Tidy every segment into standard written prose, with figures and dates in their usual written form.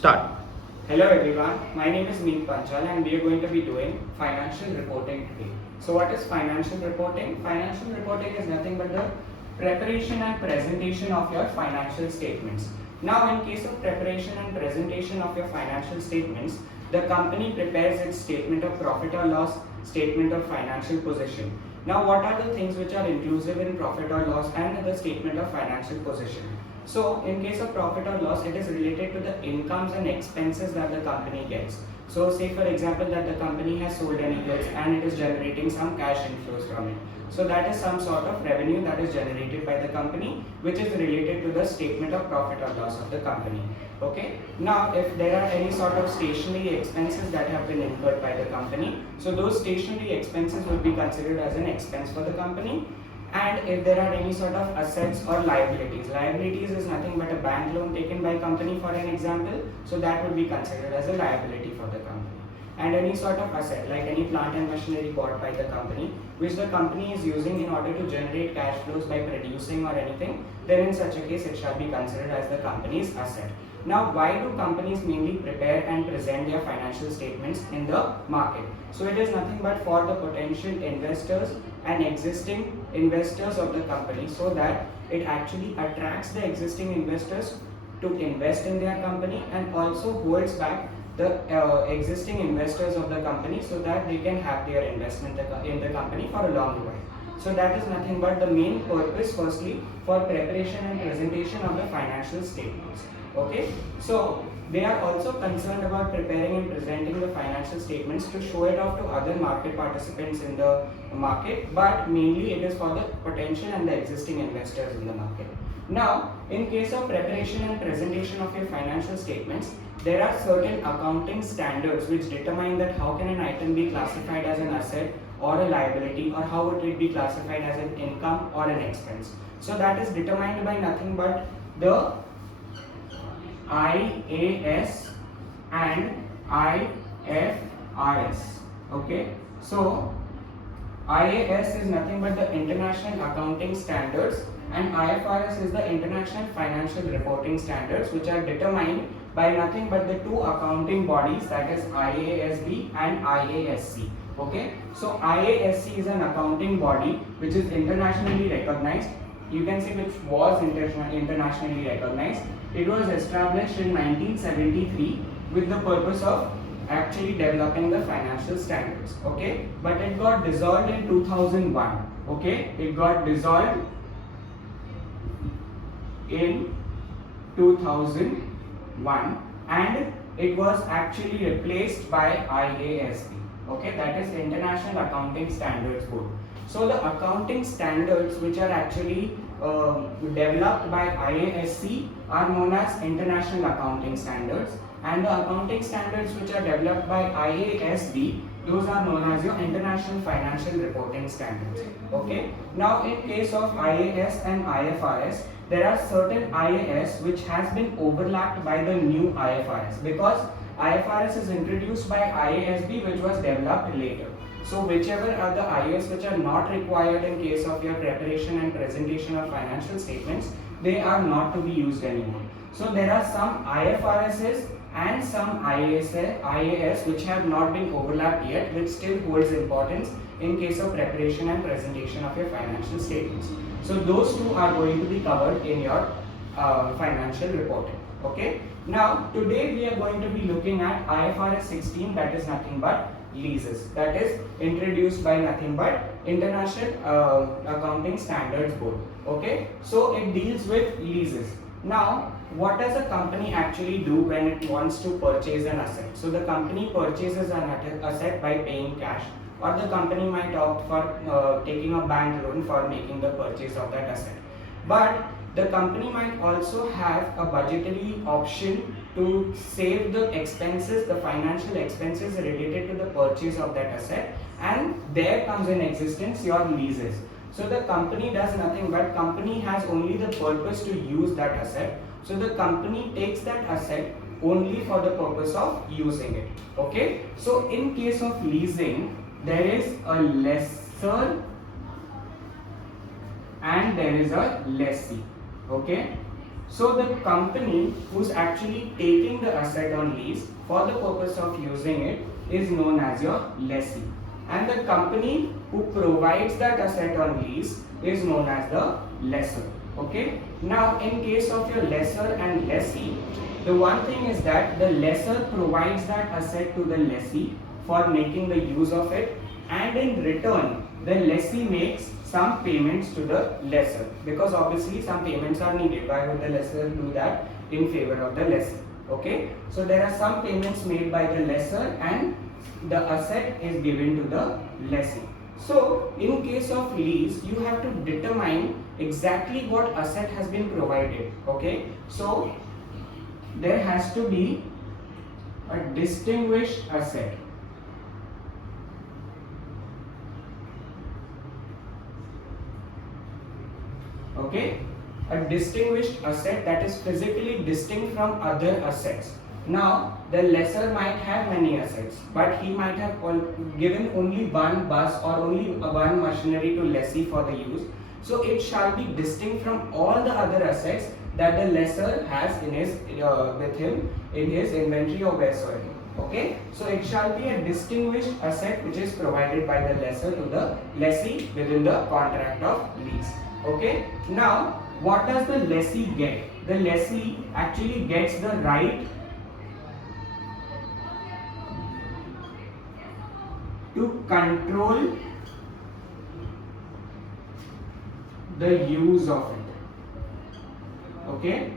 Start. Hello everyone, my name is Meet Panchal and we are going to be doing financial reporting today. So what is financial reporting? Financial reporting is nothing but the preparation and presentation of your financial statements. Now in case of preparation and presentation of your financial statements, the company prepares its statement of profit or loss, statement of financial position. Now what are the things which are inclusive in profit or loss and the statement of financial position? So in case of profit or loss, it is related to the incomes and expenses that the company gets. So say for example that the company has sold any goods and it is generating some cash inflows from it. So that is some sort of revenue that is generated by the company, which is related to the statement of profit or loss of the company. Okay. Now if there are any sort of stationary expenses that have been incurred by the company, so those stationary expenses will be considered as an expense for the company. And if there are any sort of assets or liabilities is nothing but a bank loan taken by company for an example, so that would be considered as a liability for the company. And any sort of asset like any plant and machinery bought by the company, which the company is using in order to generate cash flows by producing or anything, then in such a case it shall be considered as the company's asset. Now, why do companies mainly prepare and present their financial statements in the market? So it is nothing but for the potential investors and existing investors of the company, so that it actually attracts the existing investors to invest in their company and also holds back the existing investors of the company so that they can have their investment in the company for a long while. So that is nothing but the main purpose firstly for preparation and presentation of the financial statements. Okay, so they are also concerned about preparing and presenting the financial statements to show it off to other market participants in the market, but mainly it is for the potential and the existing investors in the market. Now, in case of preparation and presentation of your financial statements, there are certain accounting standards which determine that how can an item be classified as an asset or a liability, or how it will be classified as an income or an expense. So that is determined by nothing but the IAS and IFRS. Okay, so IAS is nothing but the International Accounting Standards and IFRS is the International Financial Reporting Standards, which are determined by nothing but the two accounting bodies, that is IASB and IASC. Okay, so IASC is an accounting body which is internationally recognized. You can see which was internationally recognized. It was established in 1973 with the purpose of actually developing the financial standards. Okay, but it got dissolved in 2001. Okay, it got dissolved in 2001 and it was actually replaced by IASB. Okay, that is International Accounting Standards Board. So the accounting standards which are actually developed by IASC are known as International Accounting Standards, and the accounting standards which are developed by IASB, those are known as your International Financial Reporting Standards. Okay. Now in case of IAS and IFRS, there are certain IAS which has been overlapped by the new IFRS, because IFRS is introduced by IASB which was developed later. So whichever are the IAS which are not required in case of your preparation and presentation of financial statements, they are not to be used anymore. So there are some IFRSs and some IAS which have not been overlapped yet, which still holds importance in case of preparation and presentation of your financial statements. So those two are going to be covered in your financial reporting. Okay. Now today we are going to be looking at IFRS 16, that is nothing but leases, that is introduced by nothing but International Accounting Standards Board. Okay, so it deals with leases. Now what does a company actually do when it wants to purchase an asset? So the company purchases an asset by paying cash, or the company might opt for taking a bank loan for making the purchase of that asset. But the company might also have a budgetary option to save the expenses, the financial expenses related to the purchase of that asset, and there comes in existence your leases. So the company does nothing but company has only the purpose to use that asset. So the company takes that asset only for the purpose of using it. Okay. So in case of leasing, there is a lessor and there is a lessee. Okay, So the company who's actually taking the asset on lease for the purpose of using it is known as your lessee, and the company who provides that asset on lease is known as the lessor. Okay. Now in case of your lessor and lessee, the one thing is that the lessor provides that asset to the lessee for making the use of it, and in return the lessee makes some payments to the lessor, because obviously some payments are needed. Why would the lessor do that in favor of the lessee? Okay, so there are some payments made by the lessor and the asset is given to the lessee. So in case of lease, you have to determine exactly what asset has been provided. Okay, so there has to be a distinguished asset. Okay, a distinguished asset that is physically distinct from other assets. Now the lessor might have many assets, but he might have given only one bus or only one machinery to lessee for the use. So it shall be distinct from all the other assets that the lessor has in his with him in his inventory or wheresoever. Okay, so it shall be a distinguished asset which is provided by the lessor to the lessee within the contract of lease. Okay, now what does the lessee get? The lessee actually gets the right to control the use of it. Okay,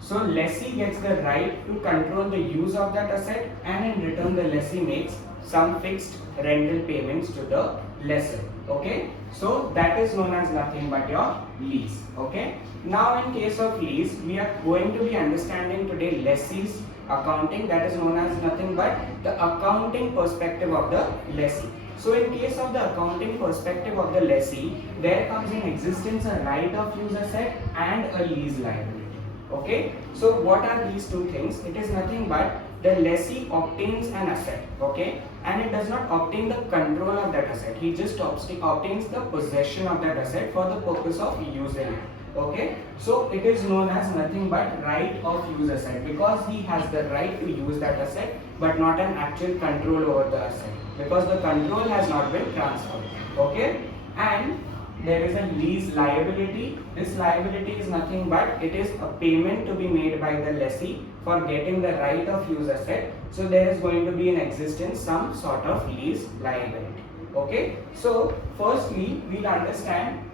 so lessee gets the right to control the use of that asset, and in return the lessee makes some fixed rental payments to the lessor. Okay, so that is known as nothing but your lease. Okay, now in case of lease, we are going to be understanding today lessee's accounting, that is known as nothing but the accounting perspective of the lessee. So in case of the accounting perspective of the lessee, there comes in existence a right of use asset and a lease liability. Okay, so what are these two things? It is nothing but the lessee obtains an asset, okay, and it does not obtain the control of that asset. He just obtains the possession of that asset for the purpose of using it. Okay, so it is known as nothing but right of use asset, because he has the right to use that asset but not an actual control over the asset, because the control has not been transferred. Okay, and there is a lease liability. This liability is nothing but it is a payment to be made by the lessee for getting the right of use asset. So there is going to be in existence some sort of lease liability. Okay, so firstly we'll understand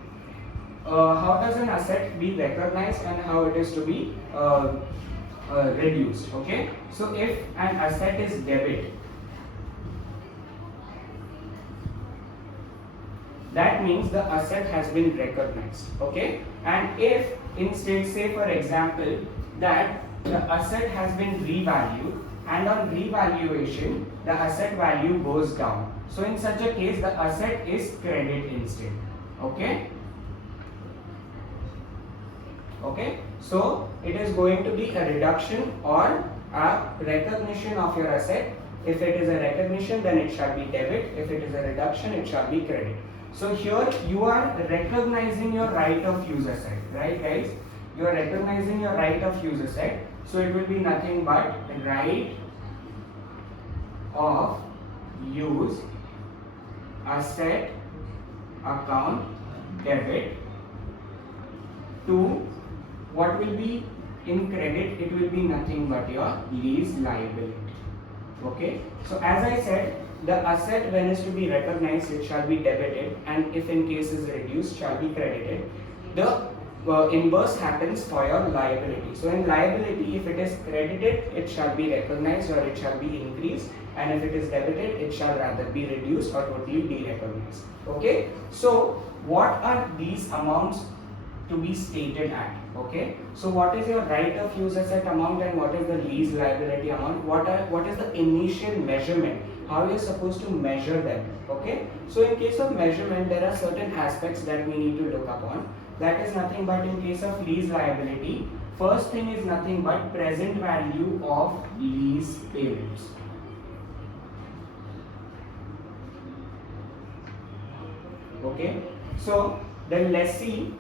how does an asset be recognized and how it is to be reduced. Okay, so if an asset is debit, that means the asset has been recognized. Okay, and if instead, say for example, that the asset has been revalued, and on revaluation the asset value goes down, so in such a case the asset is credit instead. Okay, okay, so it is going to be a reduction or a recognition of your asset. If it is a recognition, then it shall be debit. If it is a reduction, it shall be credit. So here you are recognizing your right of use asset, right guys? You are recognizing your right of use asset. So it will be nothing but right of use asset account debit to what will be in credit? It will be nothing but your lease liability. Okay, so as I said, the asset when is to be recognized, it shall be debited, and if in case is reduced, shall be credited. The inverse happens for your liability. So in liability, if it is credited, it shall be recognized or it shall be increased, and if it is debited, it shall rather be reduced or totally be recognized. Okay, so what are these amounts to be stated at? Okay, so what is your right of use asset amount and what is the lease liability amount? What is the initial measurement? How you are supposed to measure them? Okay, so in case of measurement, there are certain aspects that we need to look upon. That is nothing but in case of lease liability, first thing is nothing but present value of lease payments. Okay, so the lessee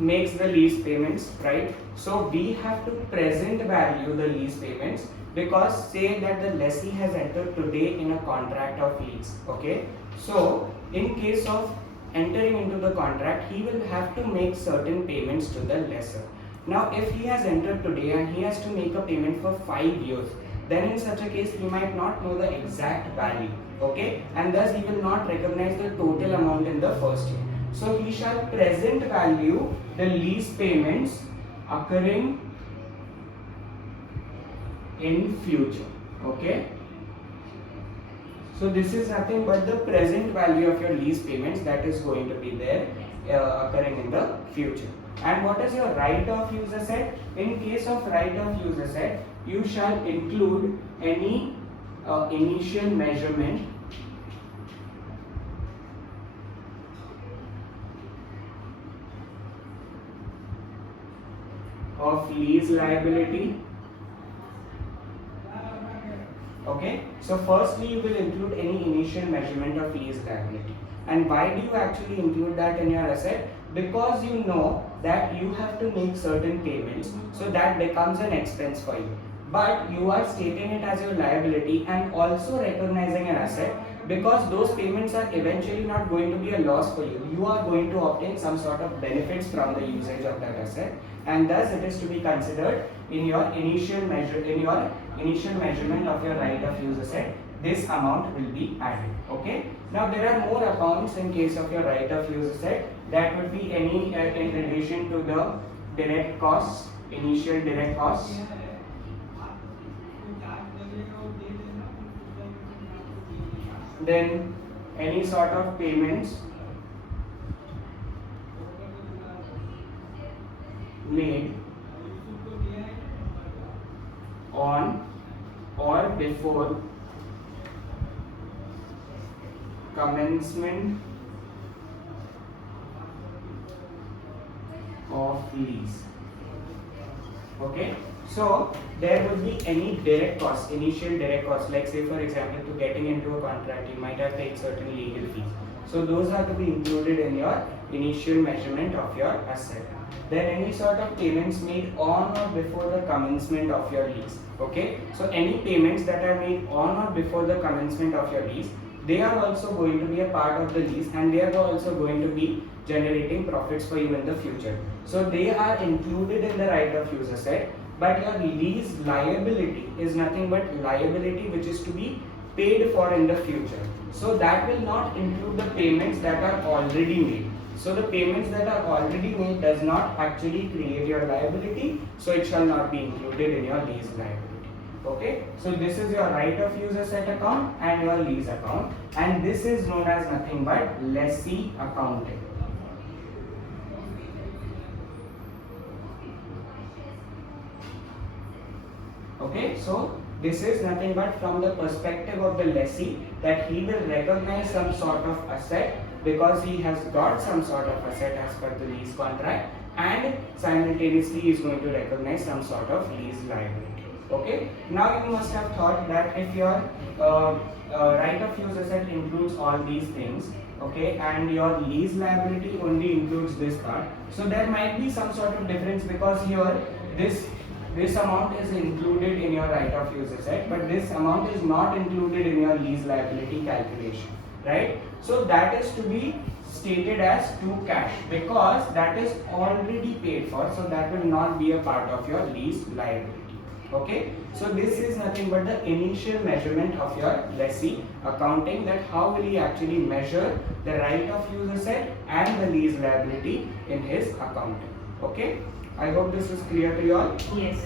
makes the lease payments, right? So we have to present value the lease payments, because say that the lessee has entered today in a contract of lease, okay? So in case of entering into the contract, he will have to make certain payments to the lessor. Now if he has entered today and he has to make a payment for 5 years, then in such a case he might not know the exact value, okay, and thus he will not recognize the total amount in the first year. So he shall present value the lease payments occurring in future, okay. So this is nothing but the present value of your lease payments that is going to be there occurring in the future. And what is your right of use asset? In case of right of use asset, you shall include any initial measurement of lease liability. Okay, so firstly you will include any initial measurement of lease liability. And why do you actually include that in your asset? Because you know that you have to make certain payments, so that becomes an expense for you. But you are stating it as your liability and also recognizing an asset, because those payments are eventually not going to be a loss for you. You are going to obtain some sort of benefits from the usage of that asset, and thus it is to be considered in your initial measurement of your right of use asset. This amount will be added, okay. Now there are more accounts in case of your right of use asset. That would be any in relation to the direct costs, initial direct costs, then any sort of payments made on or before commencement of lease, okay. So there would be any direct costs, initial direct costs, like say for example to getting into a contract you might have paid certain legal fees. So those are to be included in your initial measurement of your asset. Then any sort of payments made on or before the commencement of your lease, okay. So any payments that are made on or before the commencement of your lease, they are also going to be a part of the lease, and they are also going to be generating profits for you in the future. So they are included in the right of use asset. But your lease liability is nothing but liability which is to be paid for in the future. So that will not include the payments that are already made. So the payments that are already made does not actually create your liability, so it shall not be included in your lease liability. Okay, so this is your right of use asset account and your lease account, and this is known as nothing but lessee accounting. Okay, so this is nothing but from the perspective of the lessee, that he will recognize some sort of asset because he has got some sort of asset as per the lease contract, and simultaneously he is going to recognize some sort of lease liability. Okay, now you must have thought that if your right of use asset includes all these things, okay, and your lease liability only includes this part, so there might be some sort of difference, because here this amount is included in your right of use asset, but this amount is not included in your lease liability calculation, right? So that is to be stated as to cash, because that is already paid for, so that will not be a part of your lease liability. Okay, so this is nothing but the initial measurement of your lessee accounting, that how will he actually measure the right of use asset and the lease liability in his accounting. Okay, I hope this is clear to you all. Yes.